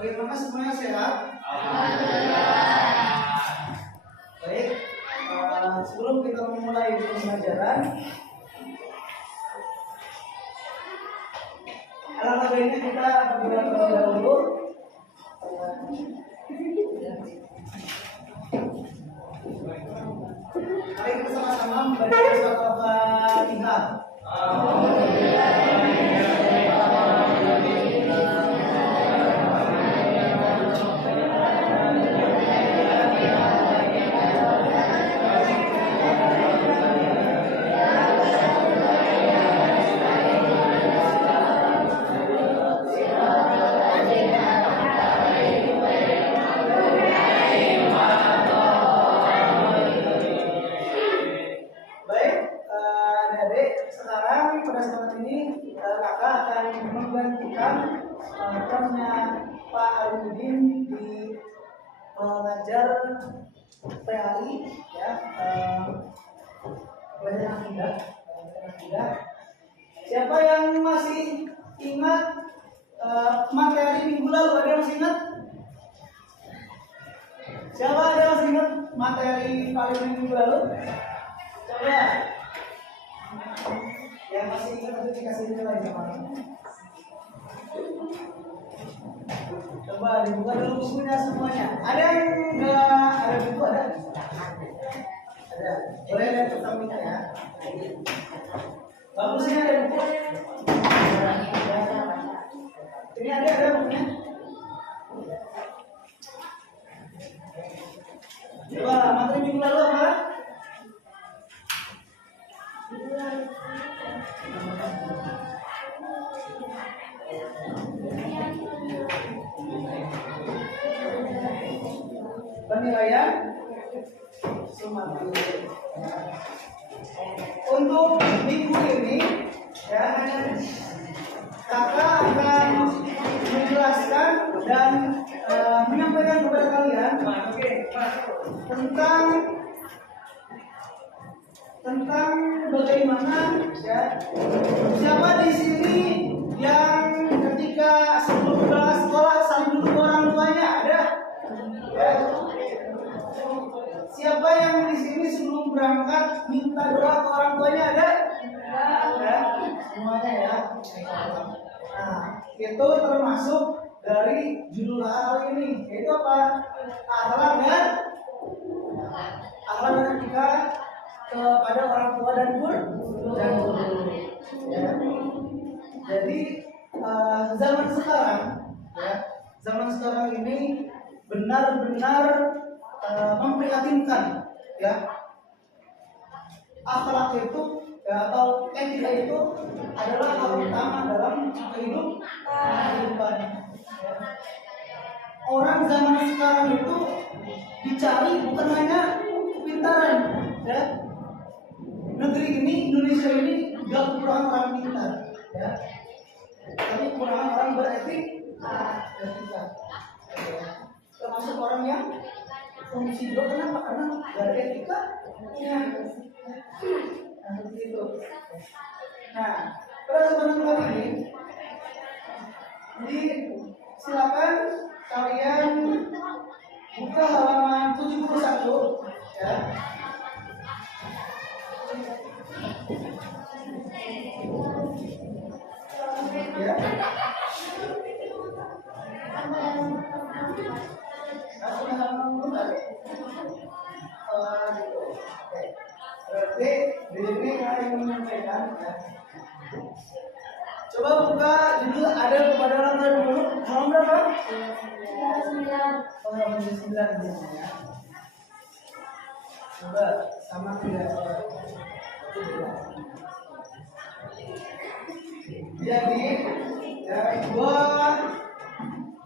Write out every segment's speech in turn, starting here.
Bagaimana semuanya sehat? Baik, sebelum kita memulai pembelajaran, alangkah baiknya kita berdoa terlebih dahulu. Mari kita sama-sama membaca surat Al-Fatihah. Pak Aludin di pengajar PAI ya, pelajaran akidah. Siapa yang masih ingat materi minggu lalu? Ada yang masih ingat? Siapa ada yang masih ingat materi paling minggu lalu? Coba yang masih ingat itu dikasih nilai sama. Coba dibuka dulu bukunya semuanya. Ada yang enggak ada buku ada? Ada. Boleh lihat pertamanya ya. Bagus ini ada buku. Ini ada bukunya. Coba materi minggu lalu apa? Penilaian sumatif. Untuk minggu ini ya, kakak akan menjelaskan dan menyampaikan kepada kalian tentang bagaimana ya, siapa di sini yang ketika sebelum berangkat sekolah saling duduk orang tuanya, ada? Ya. Siapa yang di sini sebelum berangkat minta doa ke orang tuanya, ada? Ada. Semuanya ya. Nah, itu termasuk dari judul hal ini, yaitu apa? Akhlak dan etika kepada orang tua dan guru. Ya. Jadi zaman sekarang ini benar-benar memprihatinkan ya. Akhlak itu ya, atau etika itu adalah hal utama dalam kehidupan ya. Orang zaman sekarang itu dicari bukan hanya kepintaran ya. Negeri ini, Indonesia ini gak kekurangan orang pintar ya, tapi kekurangan orang beretika ya. Termasuk orang yang fungsi dua. Kenapa? Karena gak ada etika ya. Nah, seperti itu. Nah, pada kesempatan kali ini silakan kalian buka halaman 71 ya. Ya. Berarti di sini kalian menyampaikan ya. Coba buka judul ada kepada orang tua dulu. Halaman berapa? 9. Halaman 9 ya. Coba sama tidak? Jadi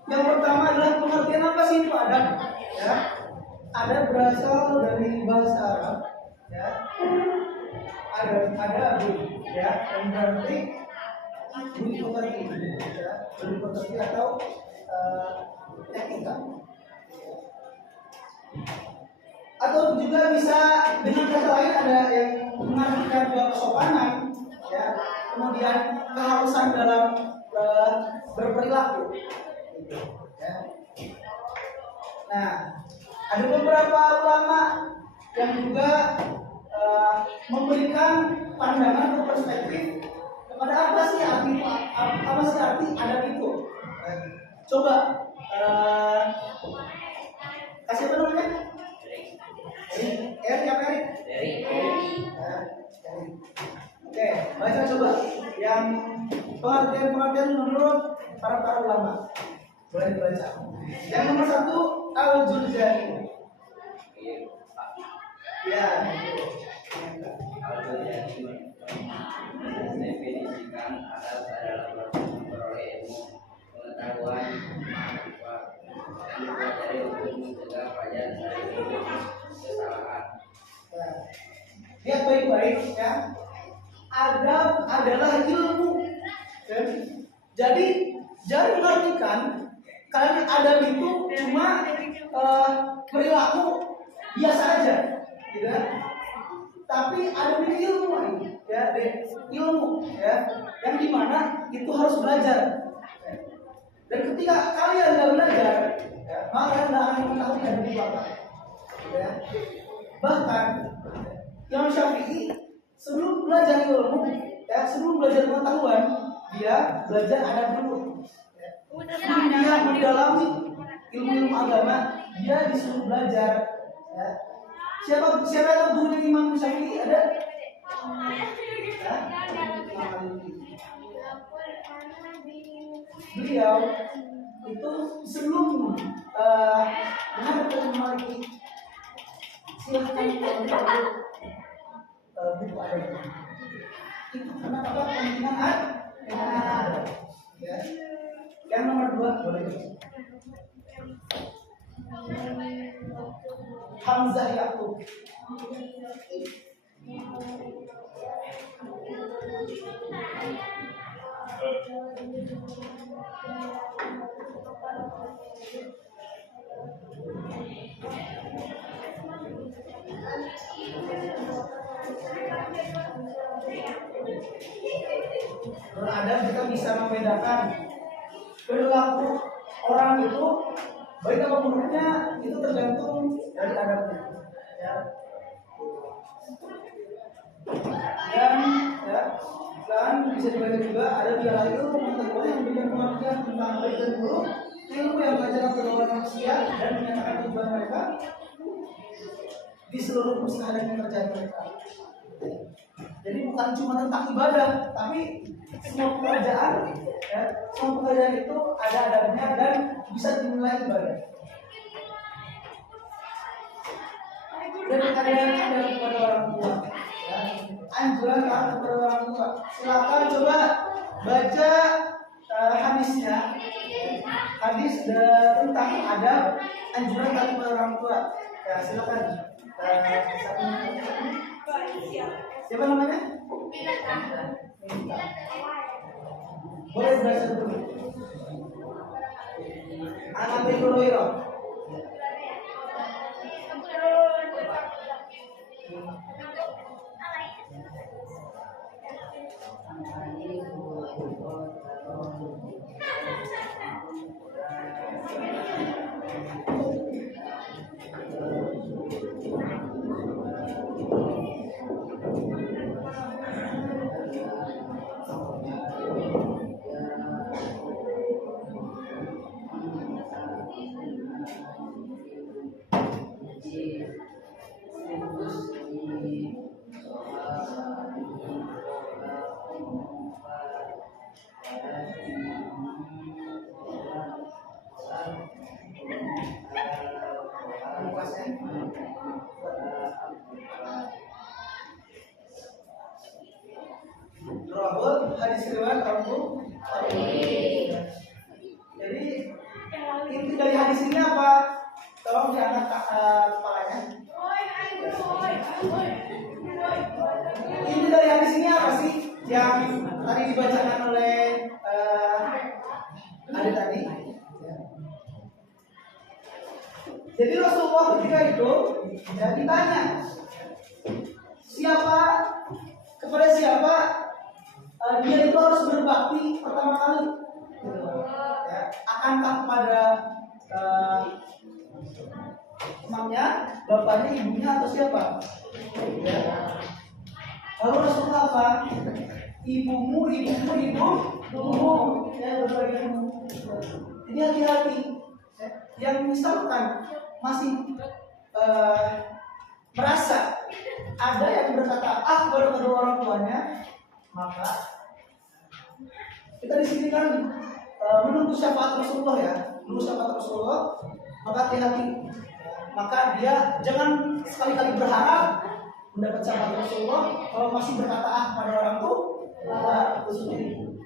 yang pertama adalah pengertian apa sih itu adab ya. Adab berasal dari bahasa Arab ya. Ada budi ya, yang berarti budi pekerti ya, budi pekerti atau etika. Atau juga bisa dengan kata lain ada yang mengartikan juga kesopanan ya, kemudian keharusan dalam berperilaku Ya. Nah, ada beberapa ulama yang juga memberikan pandangan atau perspektif kepada apa sih arti adab itu. Coba kasih apa namanya? Eri apa Eri? Oke, baca coba yang pengertian menurut para ulama. Boleh dibaca. Yang nomor 1 Al-Jurjani. Ya. Al-Jurjani mendefinisikan adab adalah memperoleh ilmu, pengetahuan, manfaat, dan mempelajari untuk mencegah pelajaran dari kesalahan. Lihat baik-baik ya. Adab adalah ilmu. Ya. Jadi jangan mengartikan kalian adab itu cuma perilaku biasa aja, gitu ya. Tapi ada ilmu ini, ya, ilmu, ya, yang dimana itu harus belajar. Dan ketika kalian nggak belajar, ya, maka kalian nggak akan mengetahui adab itu apa. Ya. Bahkan Imam Syafi'i sebelum belajar ilmu, ya, sebelum belajar pengetahuan, dia belajar adab dulu. Ya. Dia mendalami ilmu agama, dia disuruh belajar. Ya. Siapa yang gurunya Imam Syafi'i ada? Beliau itu sebelum menghadapi Imam Maliki, silahkan buku ada itu karena apa? Pentingnya ada. Ya. Yang nomor 2 boleh. Hamzah Yaqub. Beradab kita bisa membedakan perilaku orang itu baik apa buruknya itu tergantung dari adabnya. Ya. Dan bisa dibaca juga ada dialah itu pengetahuan yang memberikan pengertian tentang baik dan buruk, ilmu yang mengajarkan pergaulan manusia dan menyatakan tujuan mereka di seluruh usaha dan pekerjaan mereka. Jadi bukan cuma tentang ibadah, tapi semua pekerjaan, ya, semua pekerjaan itu ada adabnya dan bisa dinilai ibadah. Dan ada kepada orang tua, ya, anjuran kepada orang tua. Silakan coba baca hadisnya, hadis tentang adab anjuran kepada orang tua. Ya silakan. Siapa namanya? Minta. Boleh baca dulu. Anak Hurairah. Rawat hadis riwayat Abu Hurairah. Jadi inti dari hadis ini apa? Tolong diangkat kepalanya. Inti dari hadis ini apa sih yang tadi dibacakan oleh Adi tadi? Jadi Rasulullah ketika itu ditanya kepada siapa dia itu harus berbakti pertama kali, ya, akankah kepada ibunya atau siapa? Ya. Lalu Rasulullah apa? Ibumu, ya berbagai. Jadi hati-hati. Yang misalkan masih merasa ada yang berkata kepada kedua orang tuanya, maka kita di sini kan menunggu syafaat Rasulullah ya, menunggu syafaat Rasulullah, maka hati-hati. Maka dia jangan sekali-kali berharap mendapat syafaat Rasulullah kalau masih berkata pada orang tua khususnya ibu.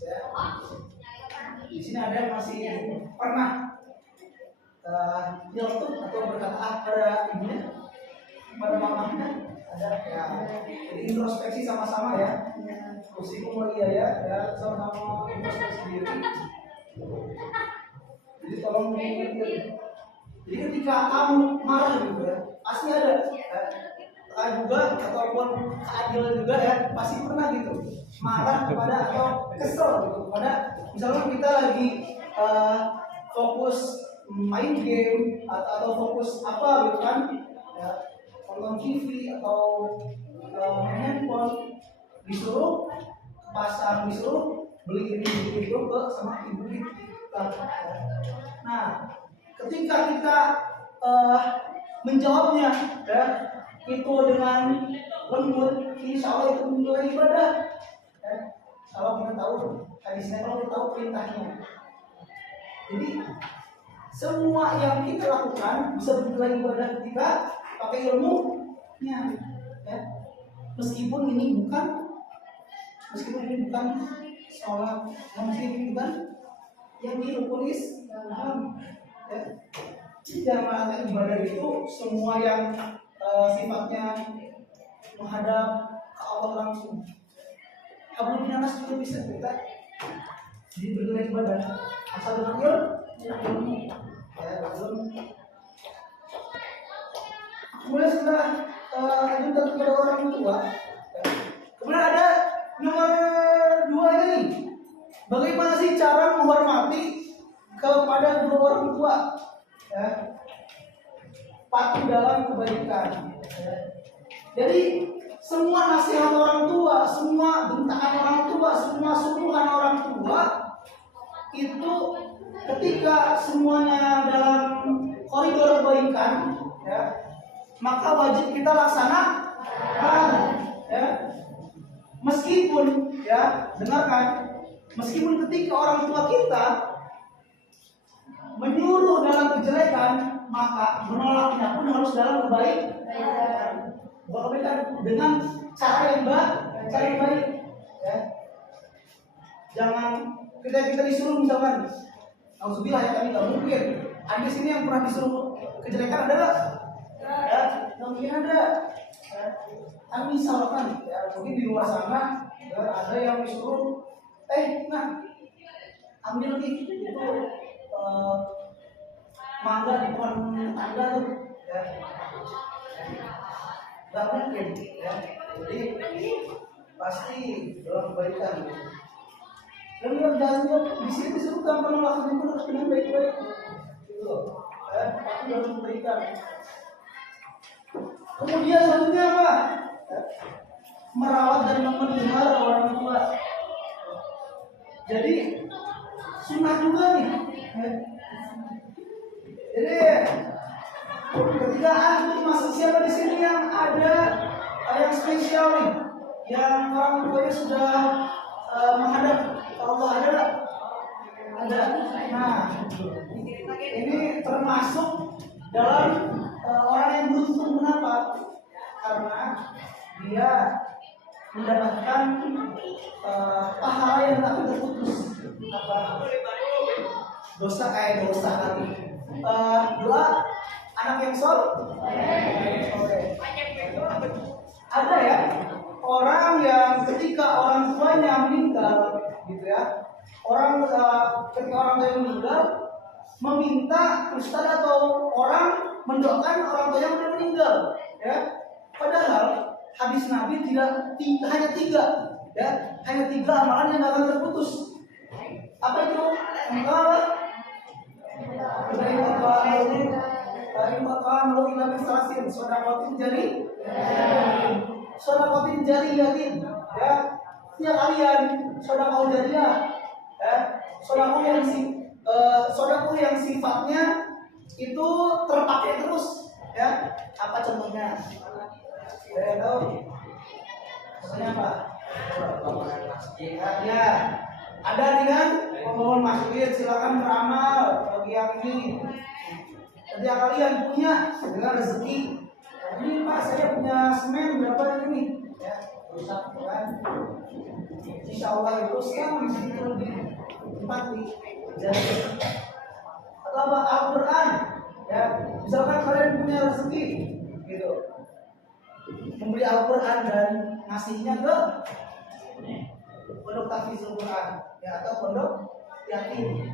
Ya. Di sini ada yang masih pernah nyeletuk atau berkata pada ibunya, pada mamanya, ada ya. Jadi introspeksi sama-sama ya. Usiku mulia ya, sama-sama introspeksi diri. Jadi tolong diingat. Jadi ketika kamu marah gitu ya, pasti ada juga ataupun keadilan juga ya, pasti pernah gitu marah kepada atau kesel gitu kepada, misalnya kita lagi fokus main game atau fokus apa gitu kan ya, nonton TV atau main handphone, disuruh pasar, disuruh beli ini beli itu ke sama ibu kita. Nah, ketika kita menjawabnya ya, itu dengan lembut, insya Allah itu menjadi ibadah ya. Kalau kita tahu hadisnya, kalau kita tahu perintahnya, jadi semua yang kita lakukan bisa menjadi ibadah ketika pakai ilmunya ya. Meskipun ini bukan sholat, mungkin bukan yang dirukun Islam ya. Yang mengatakan ibadah itu semua yang sifatnya menghadap ke Allah langsung. Abu bin Anas juga bisa kita diberi ibadah asal dengan ilmu ya, belum. Kemudian setelah lanjut kepada orang tua ya. Kemudian ada nomor 2 ini, bagaimana sih cara menghormati kepada kedua orang tua ya, patuh dalam kebaikan ya. Jadi semua nasihat orang tua, semua bentakan orang tua, semua suruhan orang tua itu ketika semuanya dalam koridor kebaikan ya, maka wajib kita laksanakan ya. Meskipun ya, dengarkan, meskipun ketika orang tua kita menyuruh dalam kejelekan, maka menolaknya pun harus dalam kebaikan. Dengan cara yang baik ya. Jangan kita disuruh misalkan, alhamdulillah ya, kami nggak mungkin. Ada di sini yang pernah disuruh kejelekan adalah ya, nggak mungkin ada ya. Kami misalkan ya, mungkin di luar sana ya, ada yang disuruh nah ambil nih itu mangga di pohon tangga tuh ya, nggak mungkin ya. Jadi pasti dalam kebaikan. Dan yang jangan di sini disebutkan penolakan itu harus dengan baik-baik gitu ya, pasti dalam kebaikan. Kemudian selanjutnya apa? Ya, merawat dan memelihara orang tua. Jadi sunnah juga nih ya. Jadi ketika antum masuk, siapa di sini yang ada yang spesial nih, yang orang tuanya sudah menghadap Allah, ada. Nah, ini termasuk dalam orang yang beruntung. Kenapa? Karena dia mendapatkan pahala yang tak terputus. Apa? Dosa kayak dosa tadi. Doa anak yang soleh. Ada ya orang yang ketika orang tuanya meninggal, gitu ya. Ketika orang tuanya meninggal, meminta ustaz atau orang mendoakan orang tua yang sudah meninggal, ya. Padahal hadis Nabi hanya 3, ya, hanya 3 amalan yang akan terputus. Apa itu? Engkau ta'amalu illa min salasin shadaqatin jariyatin. Ya, setiap kalian sedekah jariyah, ya, sedekah yang sifatnya itu terpakai terus, ya. Apa contohnya? Saya tahu. Contohnya apa? Bangunan masjid. Ya, ada nih kan membangun masjid, silakan beramal bagi yang ini. Ketika kalian punya dengan rezeki, ini Pak saya punya semen berapa ini? Ya, rusak kan? Insya Allah itu sekarang masih di tempat di jalan. Atau apa Al-Quran? Ya, misalkan kalian punya rezeki, gitu, membeli Al-Quran dan ngasihnya ke pondok tahfizul Quran, ya, atau pondok yatim.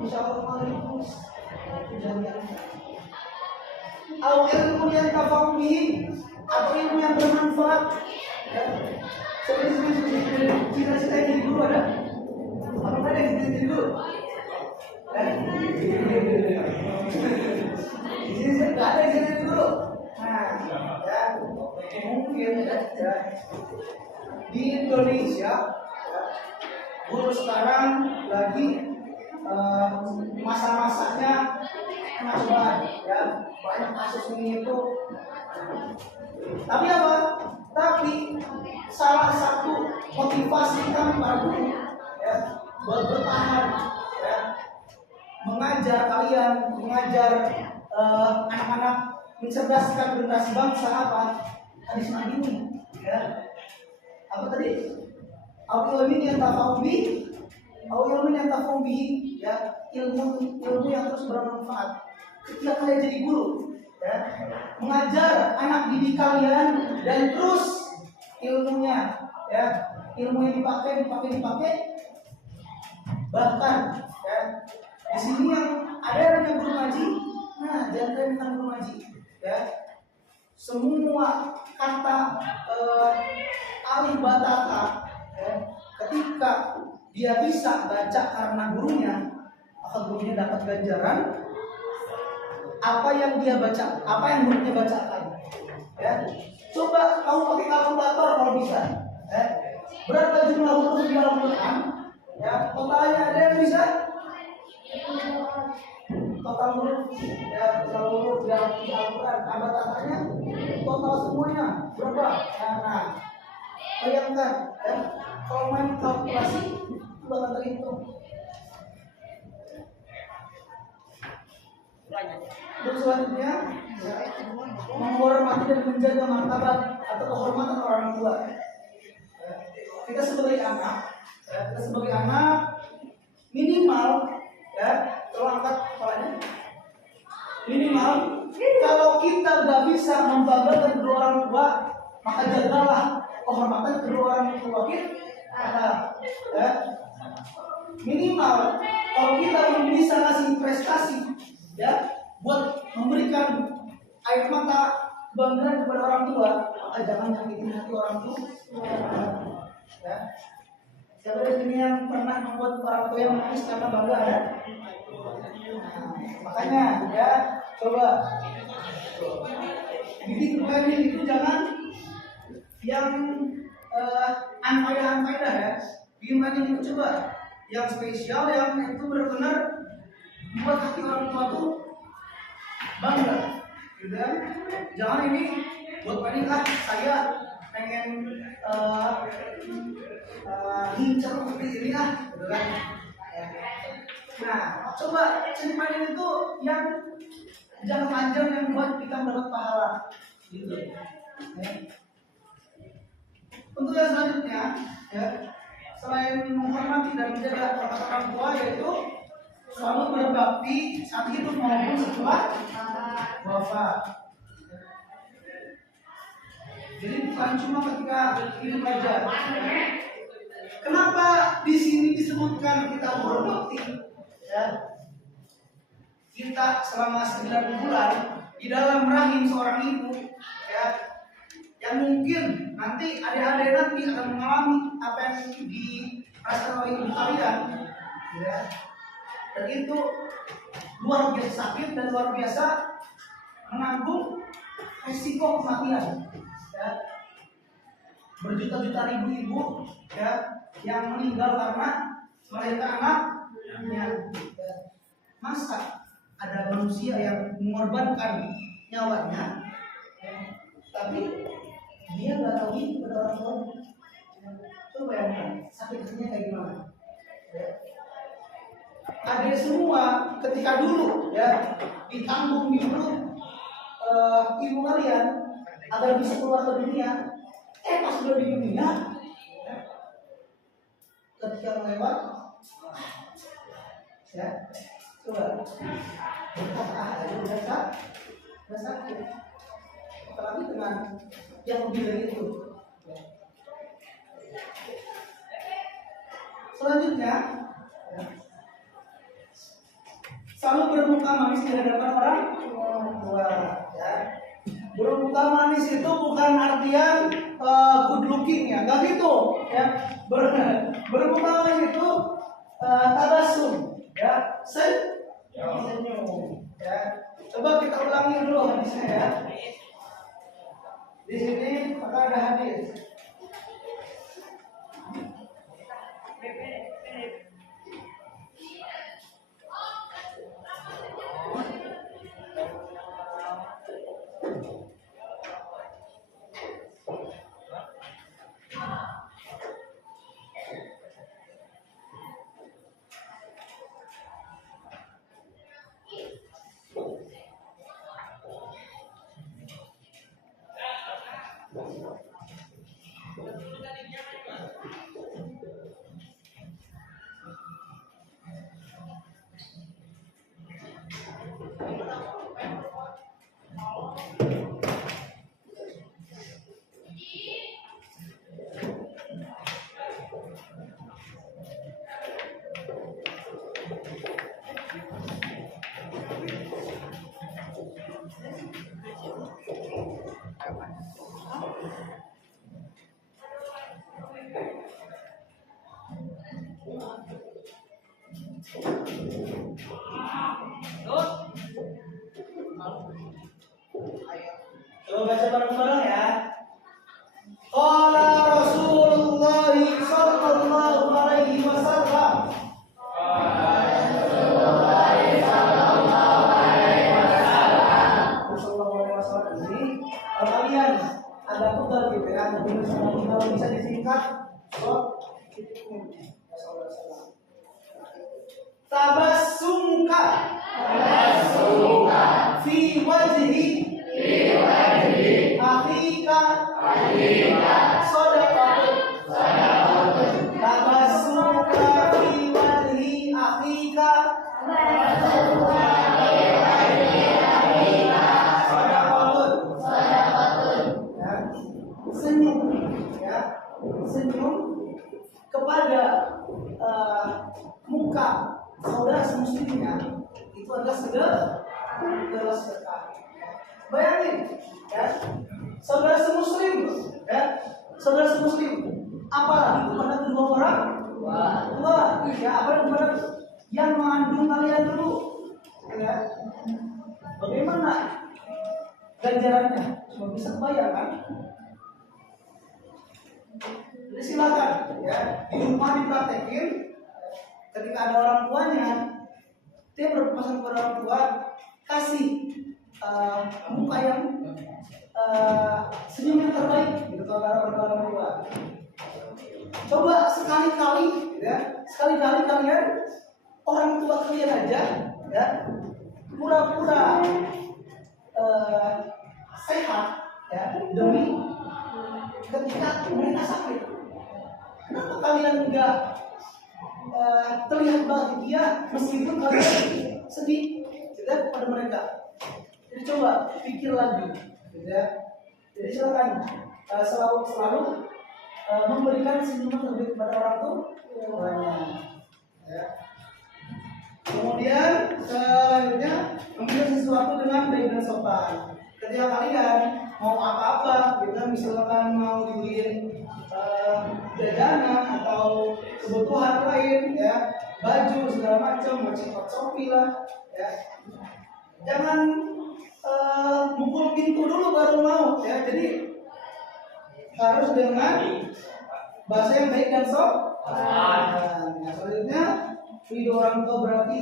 Insya Allah kalian itu jangan. Au ilmu yang kafau bihi, atau ilmu yang bermanfaat. Ya. Seperti cita-cita yang dulu ada. Apa ada yang cita dulu? Di sini nggak ada yang cita dulu. Nah, ya mungkin ya. Di Indonesia, ya, guru sekarang lagi masa-masanya kemajuan, ya, banyak kasus ini itu. Tapi apa? Tapi salah satu motivasi kami para guru, ya, buat bertahan, ya, mengajar kalian, mengajar anak-anak, mencerdaskan generasi bangsa apa? Hadis Nabi ini, ya. Apa tadi? Ilmu yang tafawbi, ya, ilmu yang terus bermanfaat. Ketika kalian jadi guru, ya, mengajar anak didik kalian dan terus ilmunya, ya, ilmu yang dipakai, bahkan, ya, di sini yang ada yang namanya guru ngaji, nah jangan bukan guru ngaji, ya, semua kata alif bataka, ya, ketika dia bisa baca karena gurunya, maka gurunya dapat ganjaran apa yang dia baca, apa yang gurunya bacakan. Ya, coba kamu pakai kalkulator kalau bisa. Ya, berapa jumlah huruf di dalam Quran? Ya, totalnya ada yang bisa? Total huruf, ya, total huruf di dalam Al-Quran, abad katanya, total semuanya berapa? Ya, nah, bayangkan, ya, kalau main kalkulasi itu bakal terhitung. Terus selanjutnya, ya, menghormati dan menjaga martabat atau kehormatan orang tua. Ya, kita sebagai anak, minimal, ya, kalau angkat kepalanya, minimal kalau kita nggak bisa membanggakan kedua orang tua, maka jagalah kehormatan kedua orang tua kita. Ya. Minimal kalau kita belum bisa ngasih prestasi, ya, buat memberikan air mata kebanggaan kepada orang tua, maka jangan nyakitin hati orang tua. Ya. Siapa di sini yang pernah membuat orang tua yang menangis karena bangga ada? Nah, makanya, ya, coba bikin planning itu jangan yang unfaedah ya. Bikin planning itu coba yang spesial, yang itu benar-benar membuat hati orang tua tuh bangga, gitu kan? Jangan ini buat planning saya pengen ngincer seperti ini gitu kan? Nah, coba cari planning itu yang jangka panjang yang buat kita mendapat pahala, gitu. Ya. Untuk yang selanjutnya, ya, selain menghormati dan menjaga kata orang tua, yaitu selalu berbakti saat hidup maupun setelah wafat. Jadi bukan cuma ketika hidup aja. Kenapa di sini disebutkan kita berbakti? Ya. Kita selama 9 bulan di dalam rahim seorang ibu, ya, yang mungkin nanti adik-adik nanti akan mengalami apa yang dirasakan oleh ibu kalian, ya. Dan itu luar biasa sakit dan luar biasa menanggung resiko kematian. Ya. Berjuta-juta ribu ibu ya yang meninggal karena melahirkan anaknya. Ya. Masa ada manusia yang mengorbankan nyawanya, ya, tapi dia nggak tahu itu pada orang tuanya. Coba bayangkan sakit hatinya kayak gimana. Ya. Adik semua ketika dulu ya ditanggung di perut ibu kalian agar bisa keluar ke dunia. Pas sudah di dunia, ketika lewat, ya, coba, udah sakit, apalagi dengan yang lebih dari itu. Selanjutnya, selalu bermuka manis di hadapan orang tua. Ya. Bermuka manis itu bukan artian good looking ya, nggak gitu ya. Bermuka manis itu tabasum ya, senyum ya. Coba kita ulangi dulu hadisnya ya. Di sini maka ada hadis. Coba baca bareng-bareng ya. Qala Rasulullah sallallahu alaihi wasallam. Ini kalau kalian ada putar gitu ya, kalau bisa disingkat, tabassumka fi wajhi akhika sadaqatun tabassumka fi wajhi akhika sadaqatun ya. Senyum ya, senyum kepada muka saudara semuslimnya itu adalah sedekah. Bayangin ya, saudara semuslim ya, saudara semuslim apalagi kepada kedua orang tua ya, apalagi kepada yang mengandung kalian dulu ya. Bagaimana ganjarannya? Cuma bisa bayangkan. Jadi silakan ya, di rumah dipraktekin. Ketika ada orang tuanya, dia berpesan kepada orang tua, kasih muka yang senyum yang terbaik gitu kepada orang tua. Coba sekali-kali ya, sekali-kali kalian orang tua kalian aja ya pura-pura sehat ya demi ketika mereka sakit. Kenapa kalian enggak terlihat bahagia meskipun kalian sedih tidak kepada mereka? Jadi coba pikir lagi, ya. Jadi silakan selalu memberikan senyuman terbaik kepada orang tuanya. Ya. Kemudian selanjutnya memberikan sesuatu dengan baik dan sopan. Ketika kalian mau apa-apa, kita misalkan mau dibeliin jajanan atau kebutuhan lain, ya, baju segala macam, mau cepat Shopee lah, ya. Jangan mukul pintu dulu baru mau ya. Jadi harus dengan bahasa yang baik dan sopan. Nah, selanjutnya ridho orang tua berarti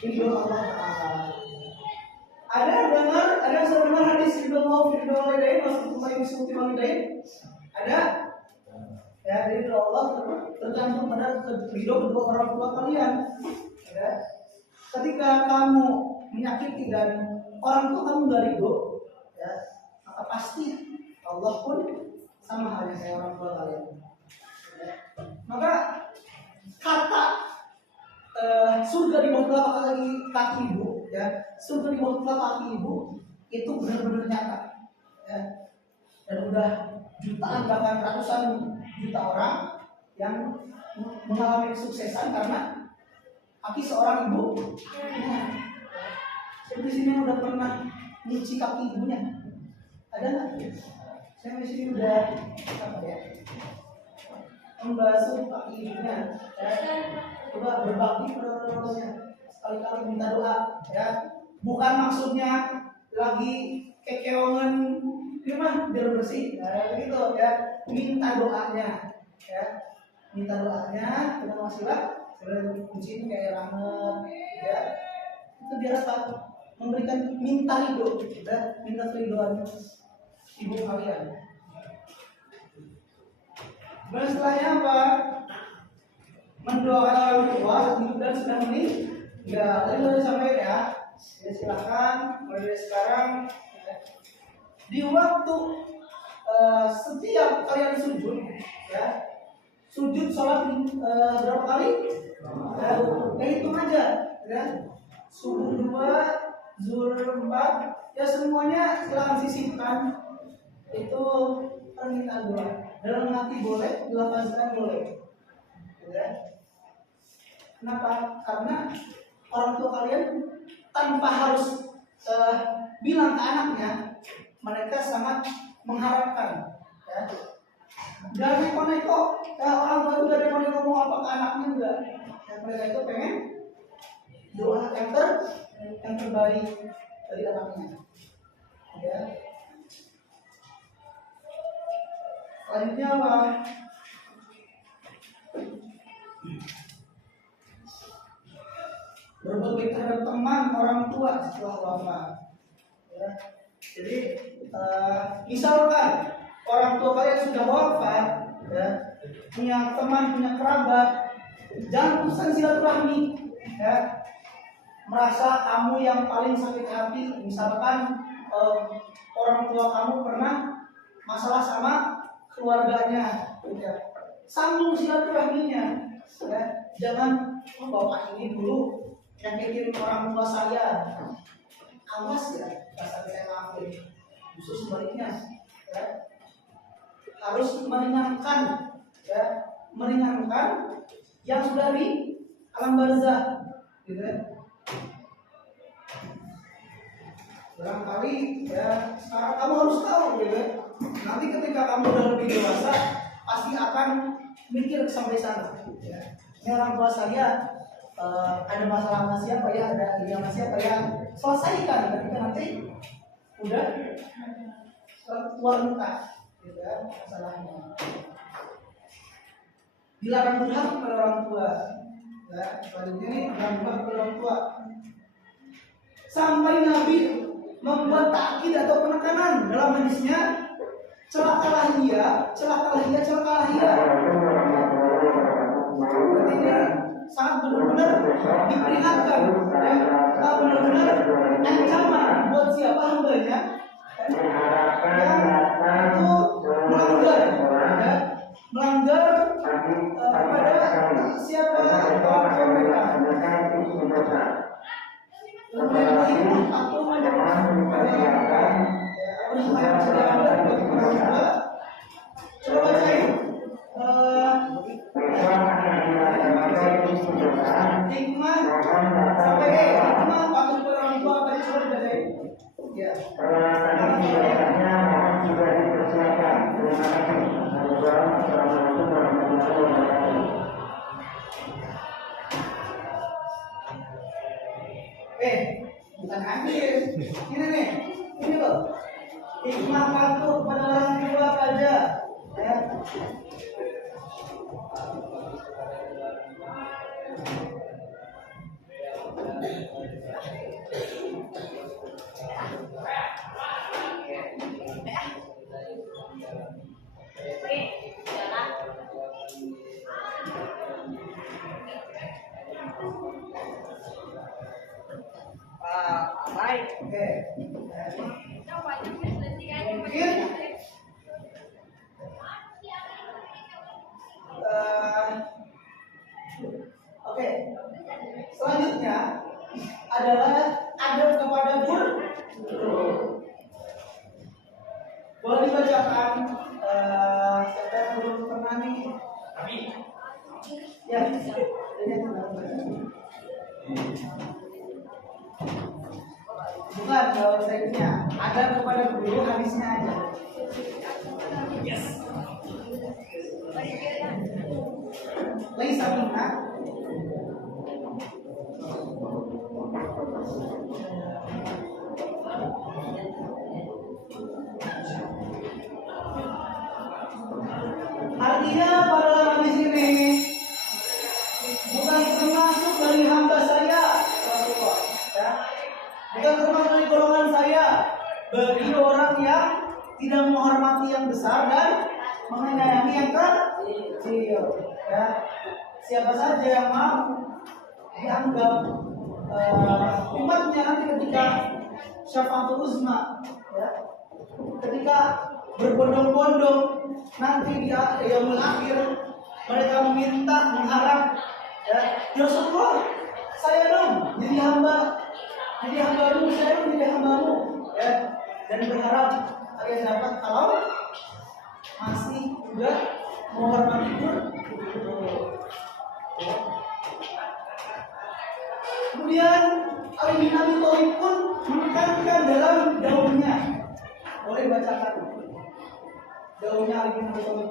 ridho Allah Taala. Ada yang dengar, ada yang sudah dengar hadis ridho Allah, ridho walidain, maksud mengikuti walidain? Ada? Ya, jadi ridho Allah tergantung pada ridho kedua orang tua kalian. Ya. Ketika kamu menyakiti dan orang tua kamu nggak ridho, ya, maka pasti Allah pun sama halnya kayak orang tua kalian. Ya. Maka kata surga di bawah telapak kaki ibu, ya, surga di bawah telapak kaki ibu itu benar-benar nyata. Ya. Dan udah jutaan bahkan ratusan juta orang yang mengalami kesuksesan karena kaki seorang ibu. Nah, saya di sini udah pernah nyuci kaki ibunya, ada nggak? Saya di sini udah apa ya? Membasuh kaki ibunya. Coba berbakti pada orang-orangnya. Sekali-kali minta doa, ya. Bukan maksudnya lagi kekeongan, gimana biar bersih, ya, begitu ya. Minta doanya, ya. Minta doanya, kita masihlah. Sebenarnya kucing kayak banget, ya. Itu biar apa? Memberikan minta ridho, ya. Minta keridoan ibu kalian. Dan setelahnya apa? Mendoakan orang tua hidup dan sudah meninggal. Tadi sudah disampaikan ya. Jadi silakan mulai dari sekarang ya. Di waktu setiap kalian sujud, ya, sujud sholat berapa kali? Ya, hitung aja, ya. Subuh 2, zuhur 4, ya semuanya silakan sisipkan. Itu permintaan doa. Dalam hati boleh, dilafazkan boleh. Ya. Kenapa? Karena orang tua kalian tanpa harus bilang ke anaknya, mereka sangat mengharapkan. Ya. Jangan neko-neko, orang tua itu dari neko mau apa ke anaknya enggak. Ya, mereka itu pengen doa yang terbaik dari anaknya. Ya. Selanjutnya apa? Berbuat baik terhadap teman orang tua setelah wafat. Ya. Jadi misalkan orang tua kalian sudah wafat, ya, punya teman, punya kerabat, jangan pesan silaturahmi, ya. Merasa kamu yang paling sakit hati, misalkan orang tua kamu pernah masalah sama keluarganya, ya. Sambung silaturahminya, ya. Jangan bapak ini dulu nyakitin orang tua saya, awas ya, rasa saya maafin. Justru sebaliknya, ya, harus meringankan, ya, meringankan yang sudah di alam barzah, gitu ya. Barangkali ya sekarang kamu harus tahu, gitu ya. Nanti ketika kamu udah lebih dewasa, pasti akan mikir sampai sana. Ya. Ini orang tua saya ada masalah sama siapa ya, ada ini sama siapa ya, selesaikan ketika nanti udah keluar muka, gitu ya, masalahnya. Dilarang durhaka kepada orang tua, ya. Selanjutnya ini dilarang durhaka kepada orang tua. Sampai Nabi membuat takkid atau penekanan dalam hadisnya, celakalah ia, celakalah ia, celakalah ia. Berarti ini sangat benar-benar diperingatkan, ya. Sangat benar-benar ancaman buat siapa hambanya yang itu melanggar, ya, melanggar pada siapa orang mereka. Aku coba bacain hikmah sampai hikmah waktu orang tua tadi coba dibacain. Ya. bukan hadir. Ini nih, ini loh. Hikmah patuh kepada orang tua aja. Ya. Baik. Oke. Mungkin oke. Selanjutnya adalah adab kepada guru. Boleh dibacakan siapa yang belum pernah nih? Kami. Ya, ini bukan kalau saya adab kepada guru hadisnya aja. Yes. Laisa minna artinya pada hadis ini bukan termasuk dari hamba saya Rasulullah, ya. Bukan termasuk dari golongan saya bagi orang yang tidak menghormati yang besar dan menyayangi yang kecil, ya. Siapa saja yang mau dianggap umatnya nanti ketika syafaatul uzma, ya, ketika berbondong-bondong nanti dia yang akhir mereka meminta mengharap, ya Rasulullah saya dong jadi hambamu, saya dong jadi hambamu, ya, dan berharap kalian dapat kalau masih juga menghormati guru. Kemudian Ali bin Abi Thalib pun menekankan dalam daunnya. Boleh bacakan daunnya Ali bin Abi Thalib.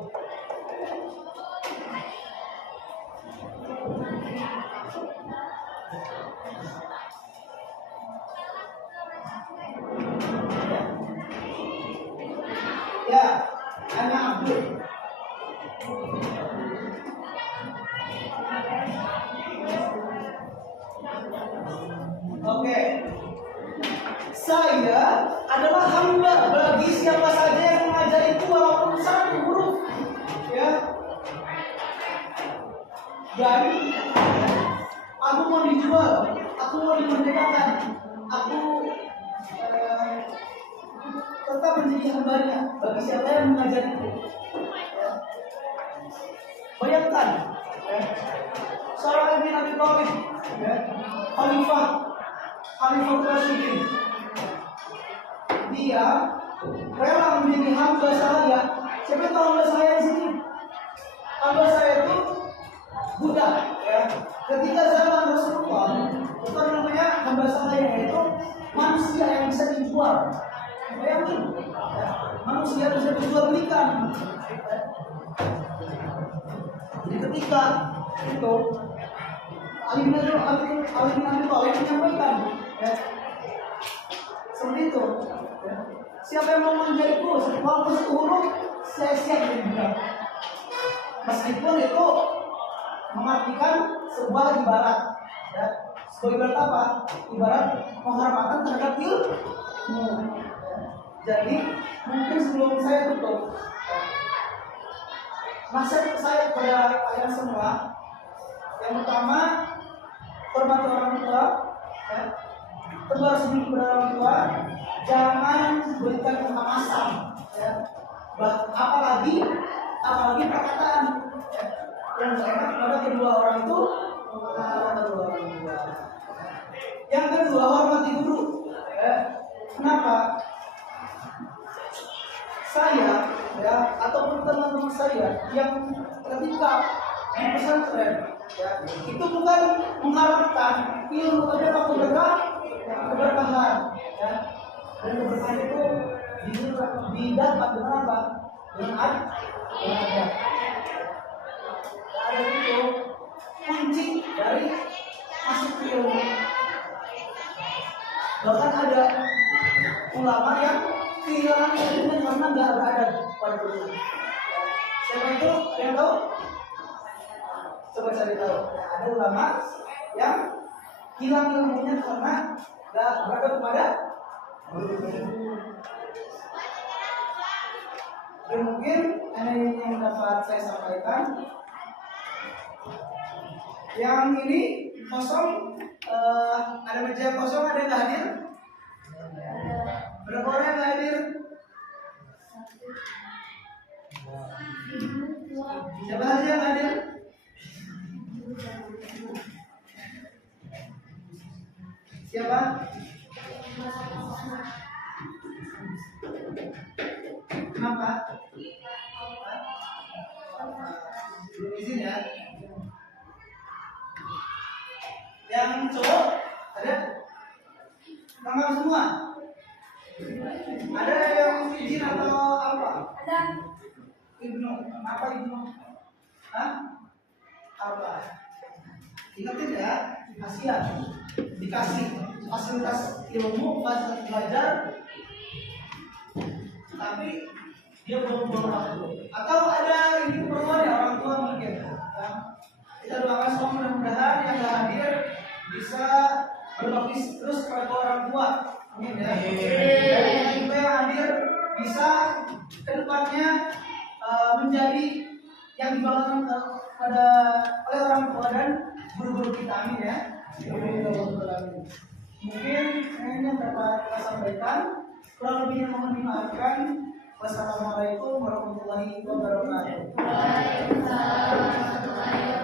Ya, anak Abdul. Oke. Saya adalah hamba bagi siapa saja yang mengajariku walaupun satu huruf, ya. Dan aku mau dijual, aku mau dimerdekakan, aku tetap menjadi hambanya bagi siapa yang mengajariku. Ya. Bayangkan, ya, seorang Ali bin Abi Thalib, ya, Khalifah Rasyidin, dia rela menjadi hamba saya. Siapa tahu hamba saya di sini? Hamba saya itu budak, ya. Ketika zaman Rasulullah, itu namanya hamba saya itu manusia yang bisa dijual. Bayangin, ya, manusia bisa dijual belikan. Jadi ketika itu Ali bin Abi Thalib menyampaikan, ya, seperti itu, ya. Siapa yang mau menjadiku walaupun satu huruf, saya siap jadi budak. Meskipun itu mengartikan sebuah ibarat, ya. Sebuah ibarat apa? Ibarat penghormatan terhadap ilmu, ya. Jadi mungkin sebelum saya tutup, nasihat saya kepada kalian semua, yang pertama, hormati orang tua, ya. Kedua, sebelum kepada orang tua, jangan berikan kekerasan, ya. Apalagi perkataan, ya, yang enak kepada kedua orang itu. Yang kedua, hormati guru, ya. Kenapa? Saya, ya, ataupun teman-teman saya yang ketika di pesantren, ya, itu bukan mengharapkan ilmu, tapi apa? Keberkahan, ya. Dan keberkahan itu didapat dengan apa? Dengan adab. Adab itu kunci dari masuk ilmu. Bahkan ada ulama yang kehilangan ilmunya karena nggak berada pada guru. Siapa itu? Ada yang tahu? Coba cari tahu. Nah, ada ulama yang hilang ilmunya karena nggak berada kepada guru. Dan mungkin ada yang dapat saya sampaikan. Yang ini kosong, ada meja kosong, ada yang nggak hadir? Berapa orang yang nggak hadir? Siapa saja yang hadir? Siapa? Kenapa? Belum izin ya? Yang cowok ada? Lengkap semua? Ada yang izin atau apa? Ada. Ibnu, apa Ibnu? Hah? Apa? Ingatin ya, kasihan. Dikasih fasilitas ilmu, fasilitas belajar, tapi dia belum waktu. Atau ada ini keperluan ya orang tua mungkin. Nah, kita doakan semua mudah-mudahan yang nggak hadir bisa berbakti terus kepada orang tua. Amin ya. Dan juga yang hadir bisa kedepannya menjadi yang dibanggakan kepada oleh orang tua dan guru-guru kita. Amin ya. Mungkin ini yang dapat kita sampaikan. Kurang lebihnya mohon dimaafkan. Wassalamualaikum warahmatullahi wabarakatuh. Waalaikumsalam.